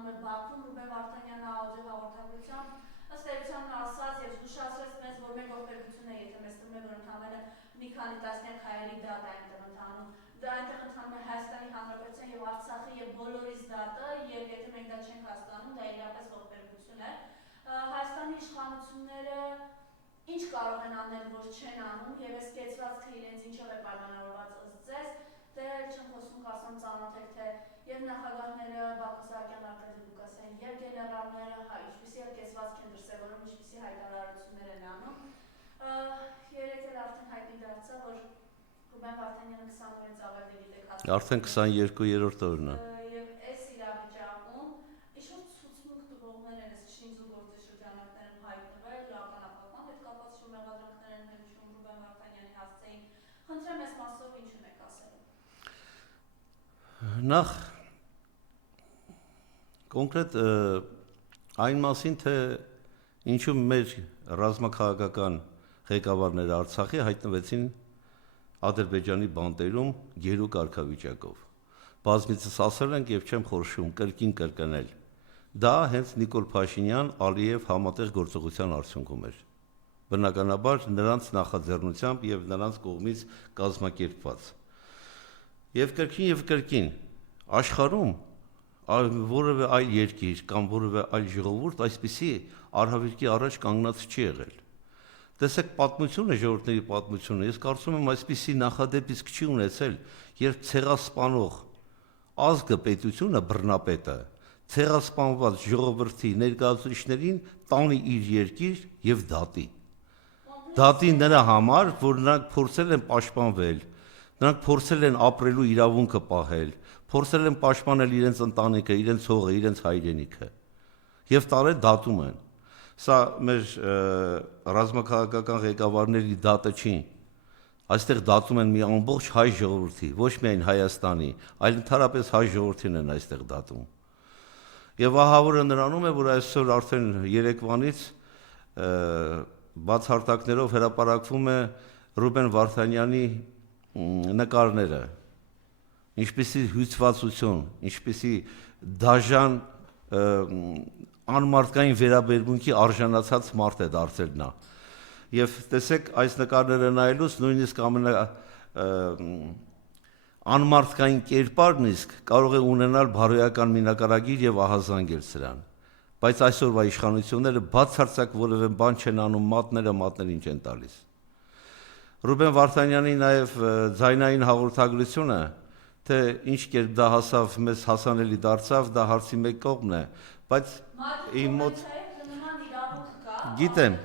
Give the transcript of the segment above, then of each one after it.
ընթանում է Բաքվում, Ռուբեն Վարդանյանը աուդիո հաղորդագրությամբ ըստ էության ասաց եւ զգուշացրեց մեզ, որ մեր ողբերգությունը, եթե մեզ թվում է, որ ընդամենը մի քանի տասնյակ հայերի դատ է այնտեղ ընթանում, դա այնտեղ ընթանում է Հայաստանի Հանրապետության եւ Արցախի եւ բոլորիս դատը, եւ եթե մենք դա չենք հասկանում, դա իրապես ողբերգություն է։ Հայաստանի իշխանությունները ինչ կարող են անել, որ չեն անում, եւ այս կեցվածքը իրենց ինչով է պայմանավորված ըստ ձեզ, դե չեմ խոսում, կասեմ ծանոթ եք, թե եւ նախագահները Բակո Սահակյան, Արկադի Ղուկասյան եւ գեներալները, ինչպիսի էլ կեցվածք են դրսևորում, ինչպիսի հայտարարություններ են անում։ Երեկ էլ արդեն հայտնի դարձավ, որ Ռուբեն Վարդանյանը 20 օրից ավելի գիտեք արդեն 22-րդ օրն է։ Եվ այս իրավիճակում ինչ-որ ցուցմունք տվողներ են, այս շինձու գործի շրջանակներում հայտնվել, ականապատման հետ կապված շուտ մեղադրանքներ են հնչում Ռուբեն Վարդանյանի հասցեին։ Խնդրեմ այս մասով ինչ ունեք ասելու։ Նախ կոնկրետ այն մասին, թե ինչու մեր ռազմաքաղաքական ղեկավարները Արցախի հայտնվեցին Ադրբեջանի բանտերում գերու կարգավիճակով։ Բազմիցս ասել ենք եւ չեմ խորշում կրկին կրկնել։ Դա հենց Նիկոլ Փաշինյան Ալիև համատեղ գործողության արդյունքում էր։ Բնականաբար նրանց նախաձեռնությամբ եւ նրանց կողմից կազմակերպված։ Եվ կրկին աշխարհում որևէ այլ երկիր կամ որևէ այլ ժողովուրդ այսպիսի արհավիրքի առաջ կանգնած չի եղել։ Տեսեք պատմությունը, ժողովուրդների պատմությունը, ես կարծում եմ այսպիսի նախադեպ իսկ չի ունեցել, երբ ցեղասպանող ազգը պետությունը բռնապետը ցեղասպանված ժողովրդի ներկայացուցիչներին տանի իր երկիր եւ դատի։ Դատի նրա համար, որ նրանք փորձել են պաշտպանվել, նրանք փորձել են ապրելու իրավունքը պահել, փորձել են պաշտպանել իրենց ընտանիքը, իրենց հողը, իրենց հայրենիքը եւ տարել դատում են։ Սա մեր ռազմաքաղաքական ղեկավարների դատը չի։ Այստեղ դատում են մի ամբողջ հայ ժողովրդի, ոչ միայն Հայաստանի, այլ ընդհանրապես հայ ժողովրդին են այստեղ դատում։ Եվ ահավորը նրանում է, որ այսօր արդեն երեկվանից բացարտակներով հրապարակվում է Ռուբեն Վարդանյանի նկարները, ինչպիսի հյուսվածություն, ինչպիսի դաժան անմարդկային վերաբերմունքի արժանացած մարդ է դարձել նա։ Եվ տեսեք, այս նկարները նայելուց նույնիսկ անմարդկային կերպարն իսկ կարող է ունենալ բարոյական մի նկարագիր եւ ահազանգել սրան։ Բայց այսօրվա իշխանությունները բացարձակ որևէ բան չեն անում, մատներին չեն տալիս։ Ռուբեն Վարդանյանի նաեւ ձայնային հաղորդագրությունը, թե ինչ կերպ դա հասավ, մեզ հասանելի դարձավ, դա հարցի մեկ կողմն է, բայց իմ մոտ գիտեմ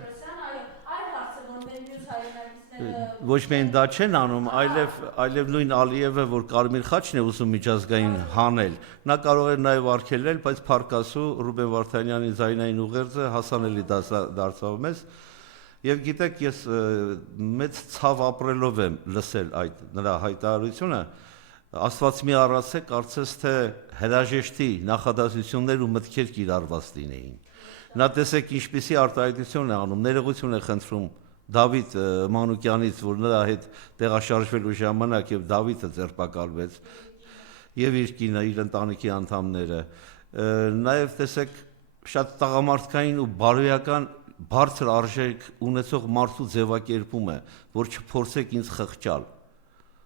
ոչ միայն դա չեն անում, այլև նույն Ալիևը, որ Կարմիր խաչն է ուզում միջազգային հանել, նա կարող է նաև արգելել, բայց փառքասու Ռուբեն Վարդանյանի ձայնային ուղերձը հասանելի դարձավ մեզ, եւ գիտեք, ես մեծ ցավ ապրելով եմ լսել այդ նրա հայտարարությունը, Աստված մի առացե կարծես թե հրաժեշտի նախադասություններ ու մտքեր կիրառված լինեին։ Նա տեսեք ինչպիսի արտահայտություն է անում, ներողություն է խնդրում Դավիթ Մանուկյանից, որ նրա հետ տեղաշարժվելու ժամանակ եւ Դավիթը ձերբակալվեց եւ իր կինը, իր ընտանիքի անդամները։ Նաեւ տեսեք շատ տաղամարդկային ու բարոյական բարձր արժեք ունեցող մարդու ձևակերպում է, որ չփորձեք ինձ խղճալ։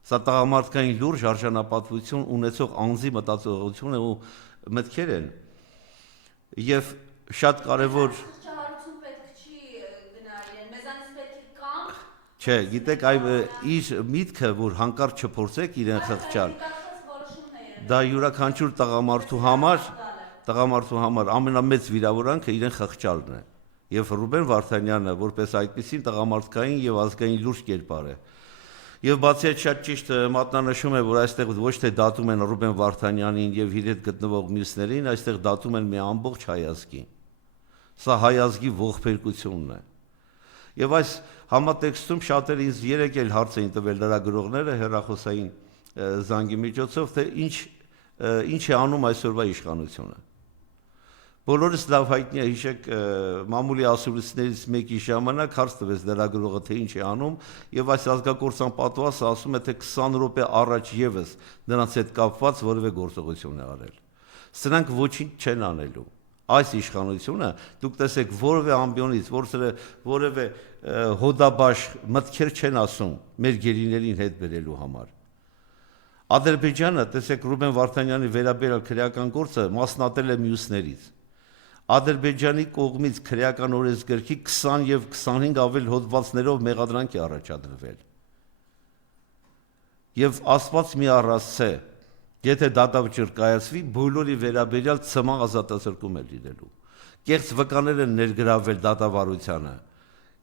Սա տաղամարդկային լուրջ արժանապատվություն ունեցող անձի մտածողություն ու մտքեր են։ Եվ շատ կարևոր Չէ, գիտեք, իր միտքը, որ հանկարծ չփորձեք իրեն խղճալ, դա յուրաքանչյուր տղամարդու համար ամենամեծ վիրավորանքը իրեն խղճալն է։ Եվ Ռուբեն Վարդանյանը, որպես այդպիսին տղամարդկային եւ ազգային լուրջ կերպար է։ Եվ բացի այդ շատ ճիշտ մատնանշում է, որ այստեղ ոչ թե դատում են Ռուբեն Վարդանյանին եւ իր հետ գտնվող մյուսներին, այստեղ դատում են մի ամբողջ հայ ազգին։ Սա հայ ազգի ողբերգությունն է։ Եվ այս համատեքստում շատերը ինձ երեք էլ հարց էին տվել լրագրողները հեռախոսային զանգի միջոցով, թե ինչ է անում այսօրվա իշխանությունը։ Բոլորս լավ հայտնի է, հիշեք, մամուլի ասուլիսներից մեկի ժամանակ հարց տվեց լրագրողը, թե ինչ է անում, եւ այս ազգակործան պատվասը ասում է, թե 20 րոպե առաջ եւս նրանց հետ կապված որևէ գործողություն է արել։ Սրանք ոչինչ չեն անելու։ Այս իշխանությունը դուք տեսեք որևէ ամբիոնից, որևէ հոդաբաշ մտքեր չեն ասում մեր գերիներին հետ բերելու համար։ Ադրբեջանը, տեսեք Ռուբեն Վարդանյանի վերաբերյալ քրեական գործը մասնատել է մյուսներից։ Ադրբեջանի կողմից քրեական օրենսգրքի 20 եւ 25 ավել հոդվածներով մեղադրանք է առաջադրվել։ Եվ Աստված մի առասցե, եթե դատավճիռ կայացվի, բոլորի վերաբերյալ ցմահ ազատազրկում է լինելու։ Կեղծ վկաներ են ներգրավել դատավարությանը,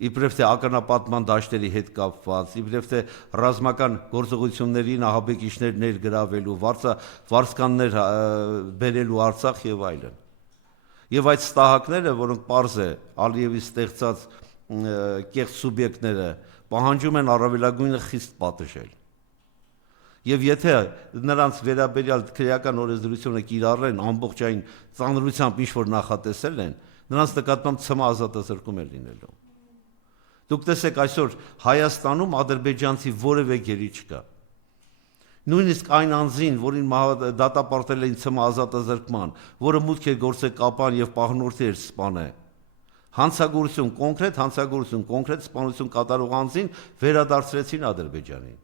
իբրև թե ականապատման դաշտերի հետ կապված, իբրև թե ռազմական գործողություններին ահաբեկիչներ ներգրավելու, վարձկաններ բերելու Արցախ եւ այլն։ Եվ այդ ստահակները, որոնք պարզ է Ալիևի ստեղծած կեղծ սուբյեկտները, պահանջում են առավելագույնը խիստ պատժել։ Եվ եթե նրանց վերաբերյալ քրեական օրենսդրությունը կիրառեն ամբողջային ծանրությամբ ինչ-որ նախատեսել են, նրանց նկատմամբ ցմահ ազատազրկում է լինելու։ Դուք տեսեք այսօր Հայաստանում ադրբեջանցի որևէ գերի չկա։ Նույնիսկ այն անձին, որին դատապարտել էին ցմահ ազատազրկման, որը մուտք էր գործել կապան եւ պահնորդի էր սպանել, հանցագործություն, կոնկրետ սպանություն կատարող անձին վերադարձրեցին Ադրբեջանին։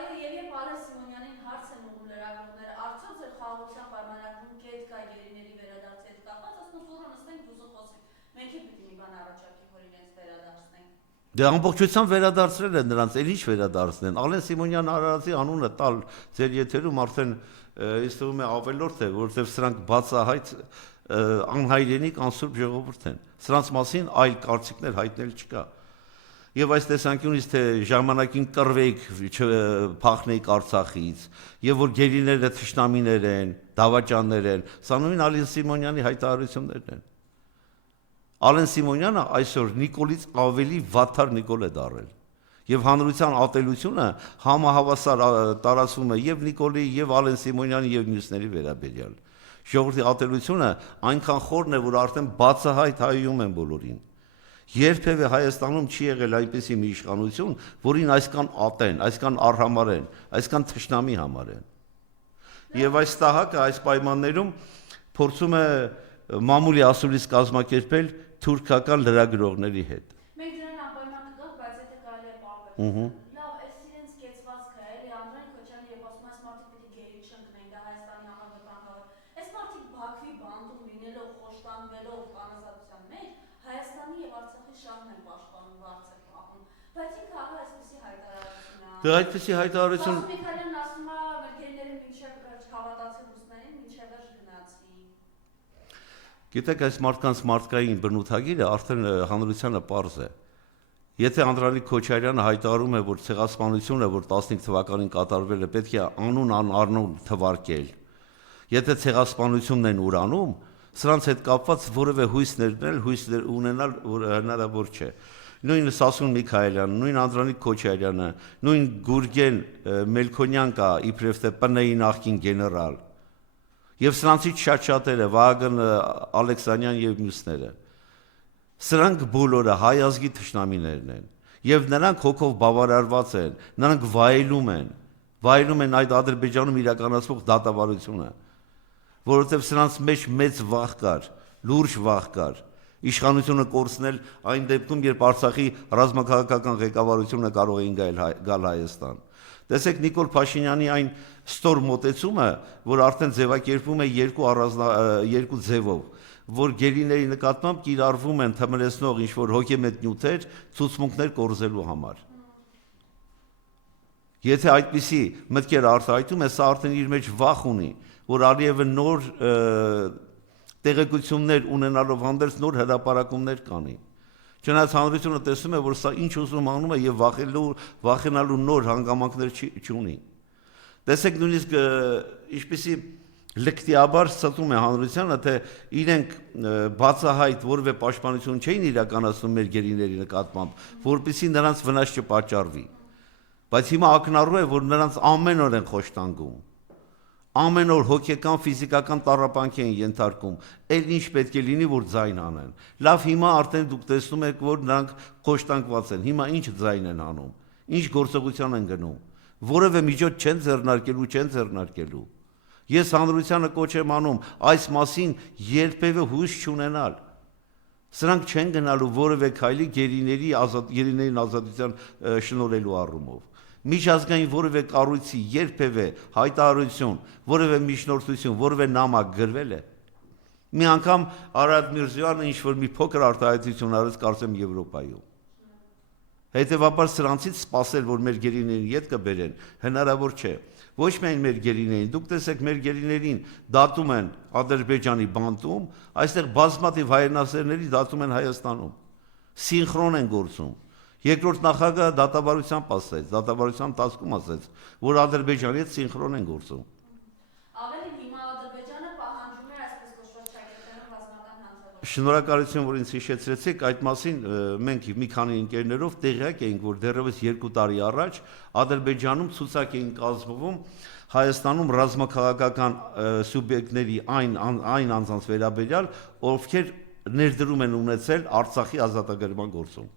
Այո, եւ Արեն Սիմոնյանին հարց են ուղղում լրագրողները, արդյոք ձեր խաղաղության պայմանագրում կետ կա գերիների վերադարձի հետ կապված, ասում որ նստենք դուզը խոսենք։ Մենք էլ պիտի մի բան առաջարկենք, որ իրենց վերադարձնենք։ Դե ամբողջությամբ վերադարձրել են նրանց, էլ ինչ վերադարձնեն։ Ալեն Սիմոնյան արարածի անունը տալ ձեր եթերում արդեն ինձ թվում է ավելորդ է, որովհետև սրանք բացահայտ անհայրենիք անսուրբ ժողովուրդ են։ Սրանց մասին այլ կարծիքներ հայտնել չկա։ Եվ այս տեսանկյունից թե ժամանակին կռվեիք, փախնեիք Արցախից, եւ որ գերիները թշնամիներ են, դավաճաններ են, սա նույն Ալեն Սիմոնյանի հայտարարություններն են։ Ալեն Սիմոնյանը այսօր Նիկոլից ավելի վատթար Նիկոլ է դարել։ Եվ հանրության ատելությունը համահավասար տարածվում է եւ Նիկոլի, եւ Ալեն Սիմոնյանի, եւ մյուսների վերաբերյալ։ Ժողովրդի ատելությունը այնքան խորն է, որ արդեն բացահայտ հայում են բոլորին։ Երբևէ Հայաստանում չի եղել այնպիսի մի իշխանություն, որին այսքան ատեն, այսքան արհամարեն, այսքան թշնամի համարեն։ Եվ այս տահակը այս պայմաններում փորձում է մամուլի ասուլիս կազմակերպել թուրքական լրագրողների հետ։ Մենք դրան անպայման կգանք, բայց եթե կարելի է պարբերել։ Լավ, այս իրենց կեցվածքը էլի Անդրանիկ Քոչարյանը եւ ասում այս մարդիկ պիտի գերի չընկնեն, դա Հայաստանի համար վտանգավոր։ Այս մարդիկ Բաքվի բանդում լինելով, խոշտանգվելով կանազատության մեջ, Հայաստանի եւ Արցախի շահն են պաշտպանում, բարձր պահում։ Բայց ինքը ահա այսպեսի հայտարարություն է։ Դե այդպեսի հայտարարություն Միքայելյանն ասում է մերգերները մինչեւ հավատացել ուսներին, մինչեւ վերջ գնացի։ Գիտեք, այս մարդկանց մարդկային բնութագիրը արդեն հանրությանը պարզ է։ Եթե Անդրանիկ Քոչարյանը հայտարարում է, որ ցեղասպանությունը, որ 15 թվականին կատարվել է, պետք է անուն թվարկել։ Եթե ցեղասպանությունն են ուրանում, սրանց հետ կապված որևէ հույս ունենալ հնարավոր չէ։ Նույն Սասուն Միքայելյանը, նույն Անդրանիկ Քոչարյանը, նույն Գուրգեն Մելքոնյան կա, իբրև թե ՊՆ-ի նախկին գեներալ։ Եվ սրանցից շատ-շատերը, Վահագն Ալեքսանյան եւ մյուսները։ Սրանք բոլորը հայ ազգի թշնամիներն են, եւ նրանք հոգով բավարարված են, նրանք վայելում են այդ Ադրբեջանում իրականացվող դատավարությունը, որովհետեւ սրանց մեջ մեծ վախ կար, լուրջ վախ կար, իշխանությունը կորցնել այն դեպքում, երբ Արցախի ռազմաքաղաքական ղեկավարությունը կարող էին գալ Հայաստան։ Տեսեք Նիկոլ Փաշինյանի այն ստոր մոտեցումը, որ արդեն ձևակերպվում է երկու ձևով, որ գերիների նկատմամբ կիրառվում են թմրեցնող ինչ-որ հոգեմետ նյութեր, ցուցմունքներ կորզելու համար։ Եթե այդպիսի մտքեր արտահայտում է, սա արդեն իր մեջ վախ ունի, որ Ալիևը նոր տեղեկություններ ունենալով հանդերձ նոր հրապարակումներ կանի։ Չնայած հանրությունը տեսնում է, որ սա ինչ ուզում անում է եւ վախենալու նոր հանգամանքներ չունի։ Տեսեք նույնիսկ ինչպեսի լկտիաբար ստում է հանրությանը, թե իրենք բացահայտ որևէ պաշտպանություն չէին իրականացնում մեր գերիների նկատմամբ, որպեսզի նրանց վնաս չպատճառվի։ Բայց հիմա ակնառու է, որ նրանց ամեն օր են խոշտանգում։ Ամեն օր հոգեկան, ֆիզիկական տառապանքի են ենթարկում, էլ ինչ պետք է լինի, որ ձայն անեն։ Լավ, հիմա արդեն դուք տեսնում եք, որ նրանք խոշտանգված են, հիմա ինչ ձայն են անում, ինչ գործողության են գնում, որևէ միջոց չեն ձեռնարկելու։ Ես հանրությանը կոչ եմ անում այս մասին երբևէ հույս չունենալ։ Սրանք չեն գնալու որևէ քայլի գերիներին ազատության շնորհելու առումով։ Միջազգային որևէ կառույցի երբևէ հայտարարություն, որևէ միջնորդություն, որևէ նամակ գրվել է։ Մի անգամ Արադ Միրզոյանը ինչ-որ մի փոքր արտահայտություն արեց, կարծեմ Եվրոպայում։ Հետևաբար սրանցից սպասել, որ մեր գերիներին ետ կբերեն, հնարավոր չէ։ Ոչ միայն մեր գերիներին, դուք տեսեք մեր գերիներին դատում են Ադրբեջանի բանտում, այստեղ բազմաթիվ հայրենասերների դատում են Հայաստանում։ Սինխրոն են գործում։ Երկրորդ նախագահը դատավարությամբ ասեց, դատավարության տասկում ասեց, որ Ադրբեջանի հետ սինխրոն են գործում։ Ավելին հիմա Ադրբեջանը պահանջում է այսպես կոչված ճակատներով ռազմական հանձնարարություն։ Շնորհակալություն, որ ինձ հիշեցրեցիք, այդ մասին մենք մի քանի ընկերներով տեղյակ էինք, որ դեռևս 2 տարի առաջ Ադրբեջանում ցուցակ էին կազմվում Հայաստանում ռազմաքաղաքական սուբյեկտների այն անձանց վերաբերյալ, ովքեր ներդրում են ունեցել Արցախի ազատագրման գործում։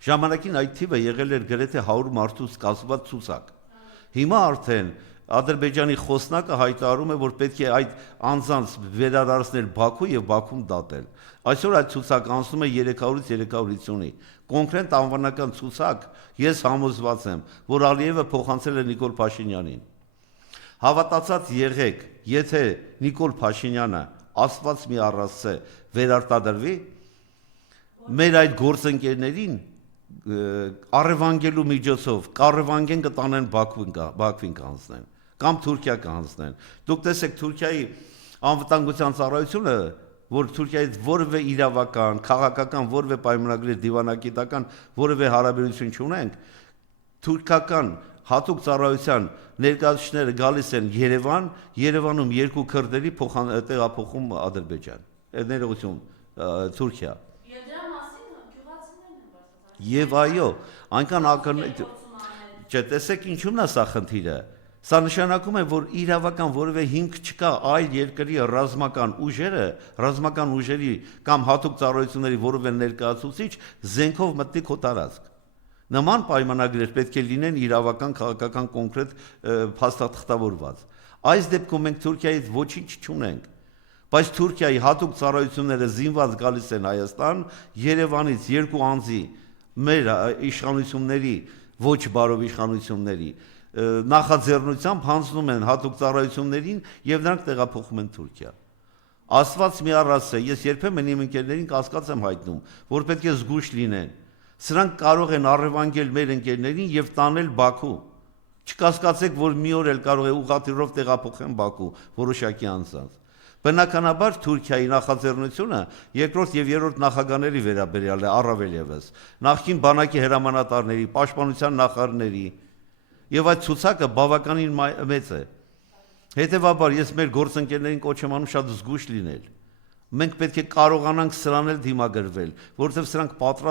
Ժամանակին այդ թիվը եղել էր գրեթե 100 մարդուց կազմված ցուցակ։ Հիմա արդեն Ադրբեջանի խոսնակը հայտարարում է, որ պետք է այդ անձանց վերադարձնել Բաքու եւ Բաքվում դատել։ Այսօր այդ ցուցակը անցնում է 300-ից 350-ի։ Կոնկրետ անվանական ցուցակ, ես համոզված եմ, որ Ալիևը փոխանցել է Նիկոլ Փաշինյանին։ Հավատացած եղեք, եթե Նիկոլ Փաշինյանը ասված մի առասցե վերարտադրվի, մեր այդ գործընկերներին առևանգելու միջոցով կառևանգեն կտանեն Բաքվին կանցնեն կամ Թուրքիա կանցնեն։ Դուք տեսեք Թուրքիայի անվտանգության ծառայությունը, որ Թուրքիայից որևէ իրավական, քաղաքական, որևէ պայմանագրի դիվանագիտական որևէ հարաբերություն չունենք, թուրքական հատուկ ծառայության ներկայացուցիչները գալիս են Երևան, Երևանում 2 քրդերի տեղափոխում Ադրբեջան, ներողություն, Թուրքիա։ Եվ այո, այնքան ակնհայտ չէ, տեսեք ինչու՞մն է սա խնդիրը։ Սա նշանակում է, որ իրավական որևէ հիմք չկա այլ երկրի ռազմական ուժերի կամ հատուկ ծառայությունների որևէ ներկայացուցիչ զենքով մտնի քո տարածք։ Նման պայմանագրեր պետք է լինեն իրավական քաղաքական կոնկրետ փաստաթղթավորված։ Այս դեպքում մենք Թուրքիայից ոչինչ չունենք, բայց Թուրքիայի հատուկ ծառայությունները զինված գալիս են Հայաստան, Երևանից 2 անձի մեր իշխանությունների, ոչ բարով իշխանությունների նախաձեռնությամբ հանձնում են հատուկ ծառայություններին եւ նրանք տեղափոխում են Թուրքիա։ Ասված մի առասցե, ես երբեմն իմ ընկերներին կասկած եմ հայտնում, որ պետք է զգույշ լինեն։ Սրանք կարող են առևանգել մեր ընկերներին եւ տանել Բաքու։ Չկասկածեք, որ մի օր էլ կարող է ուղղաթիռով տեղափոխեն Բաքու որոշակի անձանց։ Բնականաբար Թուրքիայի նախաձեռնությունը երկրորդ եւ երրորդ նախագահների վերաբերյալ է առավել եւս, նախկին բանակի հրամանատարների, պաշտպանության նախարարների, եւ այդ ցուցակը բավականին մեծ է։ Հետևաբար ես մեր գործընկերներին կոչ եմ անում շատ զգույշ լինել։ Մենք պետք է կարողանանք սրանել դիմագրվել, որովհետեւ սրանք պատրաստ